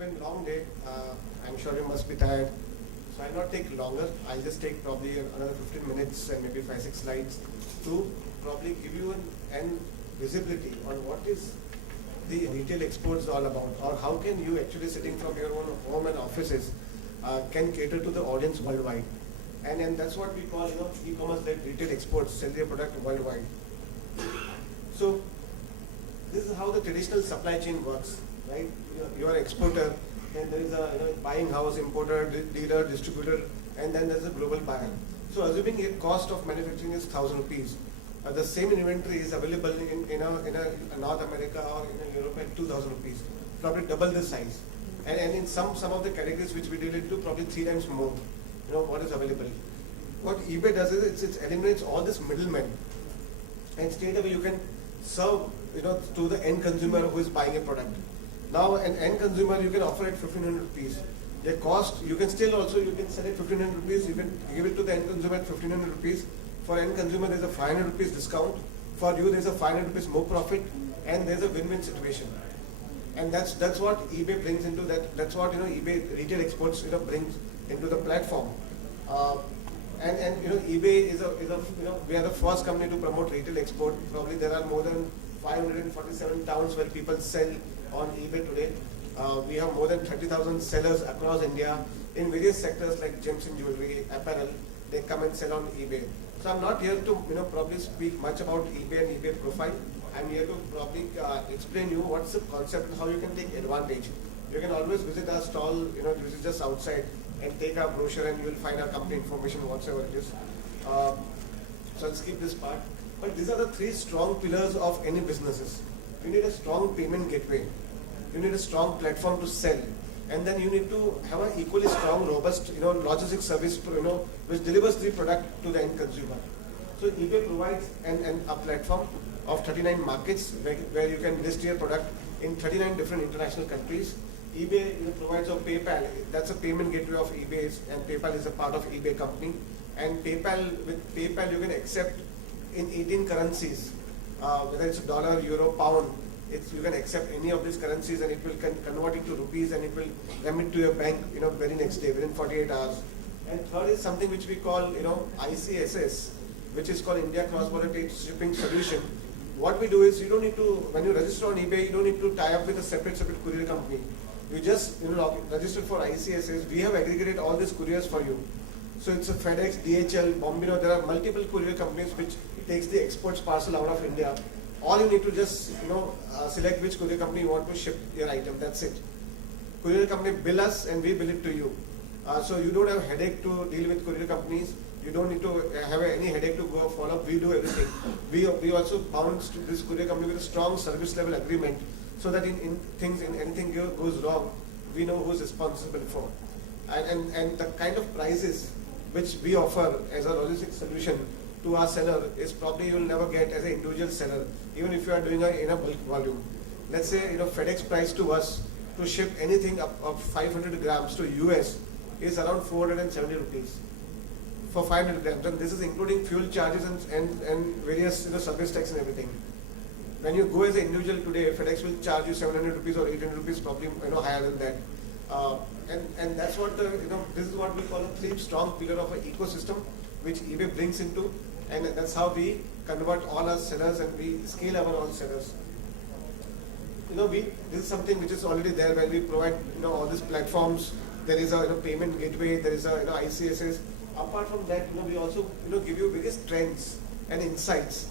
been a long day. I'm sure you must be tired. So I'll not take longer. I'll just take probably another 15 minutes and maybe 5-6 slides to probably give you an visibility on what is the retail exports all about, or how can you actually sitting from your own home and offices can cater to the audience worldwide. And that's what we call e-commerce led retail exports, sell their product worldwide. So this is how the traditional supply chain works, right? You are an exporter, then there is a buying house, importer, dealer, distributor, and then there's a global buyer. So assuming a cost of manufacturing is 1,000 rupees, the same inventory is available in a North America or in Europe at 2,000 rupees, probably double the size. And in some of the categories which we deal into, probably 3 times more, what is available. What eBay does is it eliminates all this middlemen, and straight away you can serve to the end consumer who is buying a product. Now an end consumer you can offer at 1,500 rupees. The cost you can sell it 1,500 rupees. You can give it to the end consumer at 1,500 rupees. For end consumer there's a 500 rupees discount. For you there's a 500 rupees more profit, and there's a win-win situation. And that's what eBay brings into that. That's what eBay retail exports brings into the platform. And eBay is a we are the first company to promote retail export. Probably there are more than 547 towns where people sell on eBay today. We have more than 30,000 sellers across India in various sectors like gems and jewelry, apparel. They come and sell on eBay. So I'm not here to probably speak much about eBay and eBay profile. I'm here to probably explain you what's the concept and how you can take advantage. You can always visit our stall, which is just outside, and take our brochure, and you will find our company information whatsoever it is. So I'll skip this part. But these are the 3 strong pillars of any businesses. You need a strong payment gateway. You need a strong platform to sell, and then you need to have an equally strong, robust, logistics service, which delivers the product to the end consumer. So eBay provides a platform of 39 markets where you can list your product in 39 different international countries. eBay provides a PayPal. That's a payment gateway of eBay, and PayPal is a part of eBay company. And with PayPal you can accept in 18 currencies, whether it's dollar, euro, pound. You can accept any of these currencies, and it will convert it to rupees, and it will remit to your bank very next day, within 48 hours. And third is something which we call ICSS, which is called India Cross-Border Trade Shipping Solution. What we do is, you don't need to, when you register on eBay, you don't need to tie up with a separate courier company. You just register for ICSS. We have aggregated all these couriers for you. So it's a FedEx, DHL, Bombino. There are multiple courier companies which takes the exports parcel out of India. All you need to just select which courier company you want to ship your item. That's it. Courier company bill us, and we bill it to you. So you don't have a headache to deal with courier companies. You don't need to have any headache to go follow up. We do everything. We also bound to this courier company with a strong service level agreement, so that in anything goes wrong, we know who's responsible for. And the kind of prices which we offer as a logistics solution to our seller is probably you will never get as an individual seller, even if you are doing in a bulk volume. Let's say FedEx price to us to ship anything up of 500 grams to US is around 470 rupees for 500 grams, and this is including fuel charges and various service tax and everything. When you go as an individual today, FedEx will charge you 700 rupees or 800 rupees, probably higher than that. And that's what this is what we call a 3 strong pillar of an ecosystem which eBay brings into, and that's how we convert all our sellers and we scale our all sellers. This is something which is already there, where we provide all these platforms. There is a payment gateway. There is a ICSS. Apart from that, we also give you various trends and insights.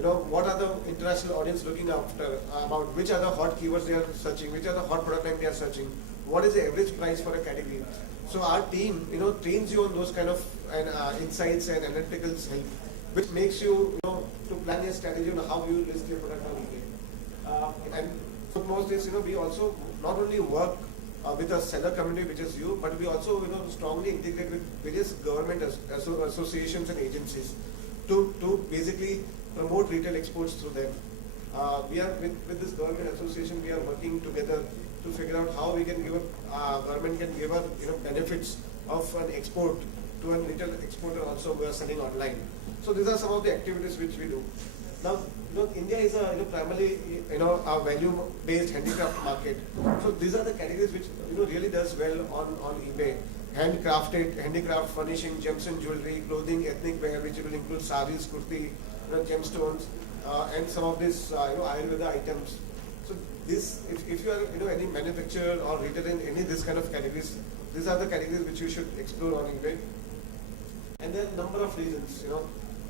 What are the international audience looking after, about which are the hot keywords they are searching, which are the hot product line they are searching, what is the average price for a category. So our team trains you on those kind of insights and analytical help, which makes you to plan your strategy on how you list your product on eBay. And foremost is we also not only work with a seller community, which is you, but we also strongly integrate with various government associations and agencies to basically promote retail exports through them. We are with this government association, we are working together to figure out how we can give government can give us benefits of an export to a retail exporter also who are selling online. So these are some of the activities which we do. Now India is a primarily a value-based handicraft market. So these are the categories which really does well on eBay. Handcrafted, handicraft furnishing, gems and jewelry, clothing, ethnic wear, which will include saris, kurti, gemstones, and some of these Ayurveda items. So this, if you are any manufacturer or retailer in any this kind of categories, these are the categories which you should explore on eBay. And there are a number of reasons.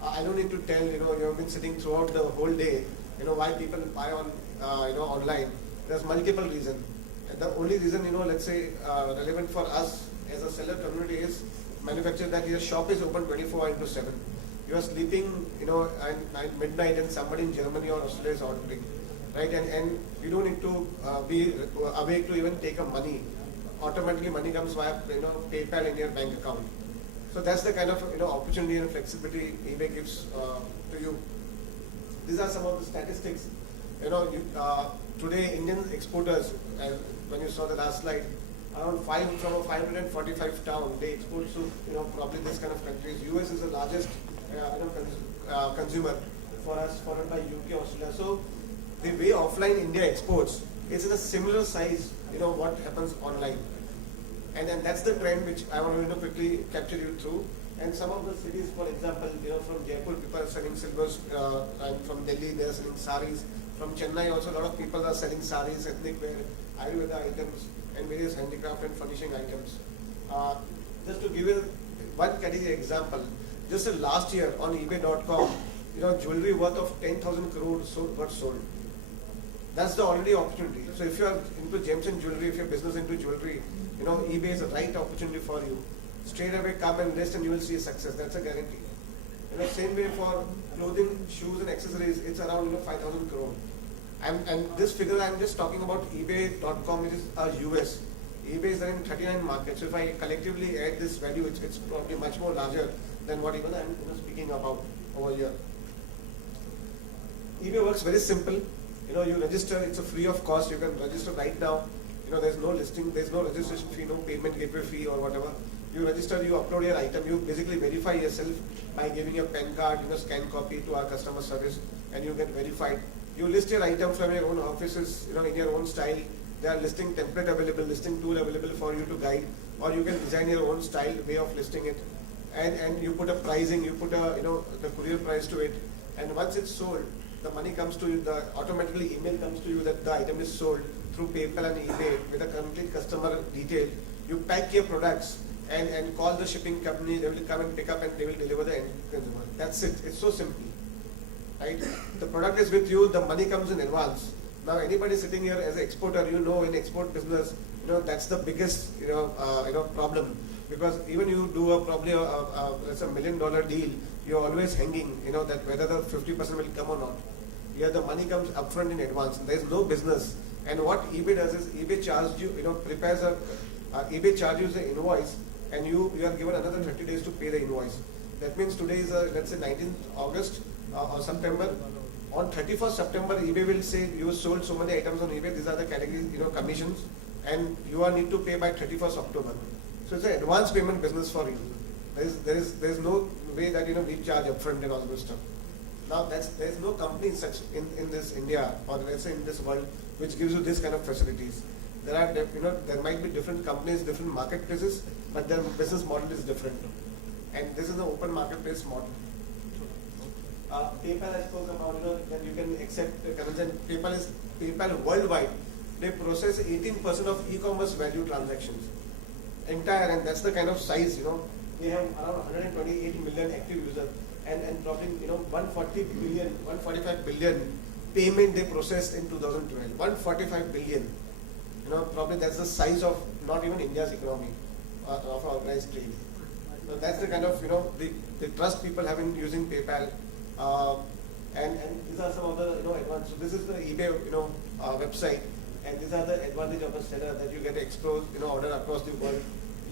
I don't need to tell. You have been sitting throughout the whole day. Why people buy on online. There's multiple reasons. And the only reason let's say relevant for us as a seller community is manufacturer that your shop is open 24/7. You are sleeping at midnight and somebody in Germany or Australia is ordering, right? And you don't need to be awake to even take a money. Automatically money comes via PayPal in your bank account. So that's the kind of opportunity and flexibility eBay gives to you. These are some of the statistics. Today Indian exporters, when you saw the last slide, around 545 town they export to probably this kind of countries. US is the largest consumer for us, followed by UK, Australia. So the way offline India exports is in a similar size. What happens online. And then that's the trend which I want to quickly capture you through. And some of the cities, for example, from Jaipur, people are selling silvers, and from Delhi, they are selling saris. From Chennai, also a lot of people are selling saris, ethnic wear, Ayurveda items, and various handicraft and furnishing items. Just to give you one category example, just last year on eBay.com, jewelry worth of 10,000 crores got sold. That's the already opportunity. So if you are into gems and jewelry, if your business into jewelry, eBay is the right opportunity for you. Straight away come and list and you will see success. That's a guarantee. Same way for clothing, shoes and accessories, it's around 5,000 crore. And this figure I'm just talking about eBay.com, which is US. eBay is there in 39 markets. So if I collectively add this value, it's probably much more larger than what even I'm speaking about over here. eBay works very simple. You register, it's a free of cost. You can register right now. There's no listing, there's no registration fee, no payment gateway fee or whatever. You register, you upload your item, you basically verify yourself by giving your PAN card, scan copy to our customer service, and you get verified. You list your item from your own offices, in your own style. There are listing template available, listing tool available for you to guide, or you can design your own style, way of listing it. And you put a pricing, you put the courier price to it, and once it's sold, the money comes to you, automatically email comes to you that the item is sold through PayPal and eBay with a complete customer detail. You pack your products and call the shipping company, they will come and pick up and they will deliver the end consumer. That's it. It's so simple. Right? The product is with you, the money comes in advance. Now anybody sitting here as an exporter, in export business, that's the biggest problem. Because even you do probably let's say $1 million deal, you're always hanging, that whether the 50% will come or not. Here the money comes upfront in advance. There's no business. And what eBay does is eBay charges you, eBay charges the invoice, and you are given another 30 days to pay the invoice. That means today is let's say 19th August or September. On 31st September, eBay will say you sold so many items on eBay. These are the categories, commissions, and you need to pay by 31st October. So it's an advance payment business for you. There is no way that we charge upfront and all this stuff. Now there is no company in this India or let's say in this world which gives you this kind of facilities. There might be different companies, different marketplaces, but their business model is different. And this is an open marketplace model. PayPal I spoke about, that you can accept currency. PayPal worldwide, they process 18% of e-commerce value transactions. Entire, and that's the kind of size, they have around 128 million active users and probably 145 billion payment they processed in 2012. 145 billion. Probably that's the size of not even India's economy of organized trade. So that's the kind of the trust people have in using PayPal. And these are some of the advantages. So this is the eBay website, and these are the advantage of a seller that you get exposed order across the world.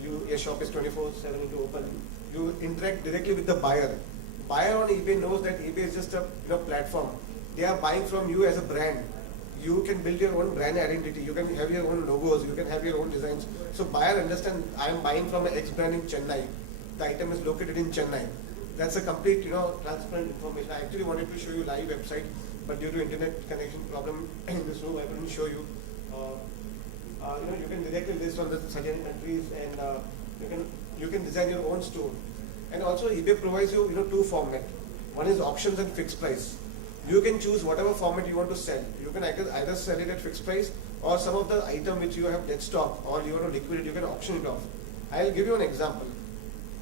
Your shop is 24/7 to open. You interact directly with the buyer. Buyer on eBay knows that eBay is just a platform. They are buying from you as a brand. You can build your own brand identity. You can have your own logos. You can have your own designs. So buyer understand I am buying from an X brand in Chennai. The item is located in Chennai. That's a complete transparent information. I actually wanted to show you live website but due to internet connection problem in this room, I couldn't show you. You can directly list on the suggested countries, and you can design your own store. And also eBay provides you two formats. One is auctions and fixed price. You can choose whatever format you want to sell. You can either sell it at fixed price, or some of the item which you have dead stock or you want to liquidate, you can auction it off. I'll give you an example.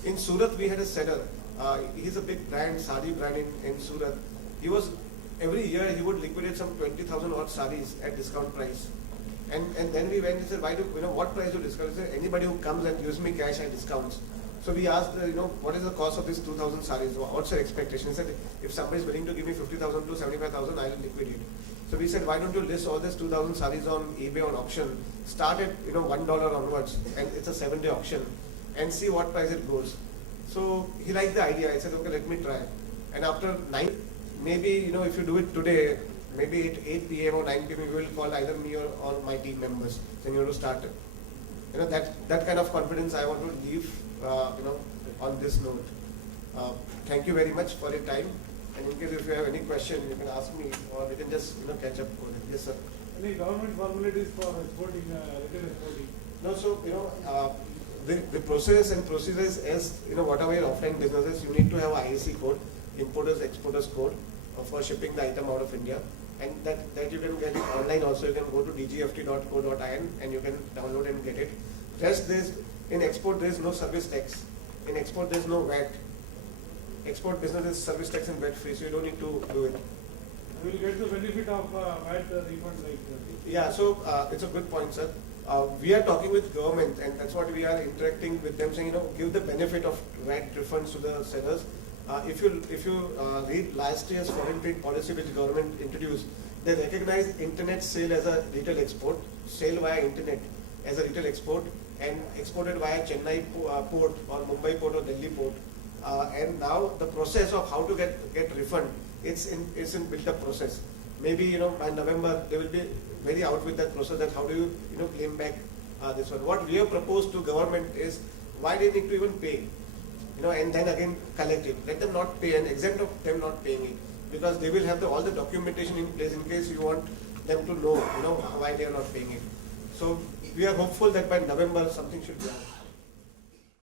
In Surat, we had a seller. He's a big brand, sari brand in Surat. Every year he would liquidate some 20,000 odd saris at discount price. And then we went and said, what price do you discount? He said, anybody who comes and gives me cash, I discounts. So we asked, what is the cost of these 2,000 saris? What's your expectation? He said, if somebody is willing to give me 50,000 to 75,000, I will liquidate. So we said, why don't you list all these 2,000 saris on eBay on auction? Start at $1 onwards, and it's a 7-day auction, and see what price it goes. So he liked the idea. I said, okay, let me try. And after 9, maybe if you do it today, maybe at 8 p.m. or 9 p.m. you will call either me or my team members. Then you have to start it. That kind of confidence I want to leave on this note. Thank you very much for your time. And in case if you have any question, you can ask me, or we can just catch up on it. Yes, sir. Any government formalities for exporting, retail exporting? No, so the process and procedures as whatever your offline businesses, you need to have IEC code, importers exporters code, for shipping the item out of India, and that you can get it online also. You can go to dgft.co.in and you can download and get it. Rest, in export there is no service tax. In export there is no VAT. Export business is service tax and VAT free, so you don't need to do it. We will get the benefit of VAT refund like Yeah, so it's a good point, sir. We are talking with government, and that's what we are interacting with them, saying give the benefit of VAT refunds to the sellers. If you read last year's foreign trade policy which government introduced, they recognize internet sale as a retail export, sale via internet as a retail export, and exported via Chennai port or Mumbai port or Delhi port. And now the process of how to get refund, it's in built-up process. Maybe by November they will be very out with that process, that how do you claim back this one. What we have proposed to government is, why they need to even pay, and then again collect it. Let them not pay and exempt of them not paying it, because they will have all the documentation in place in case you want them to know why they are not paying it. So we are hopeful that by November something should be done.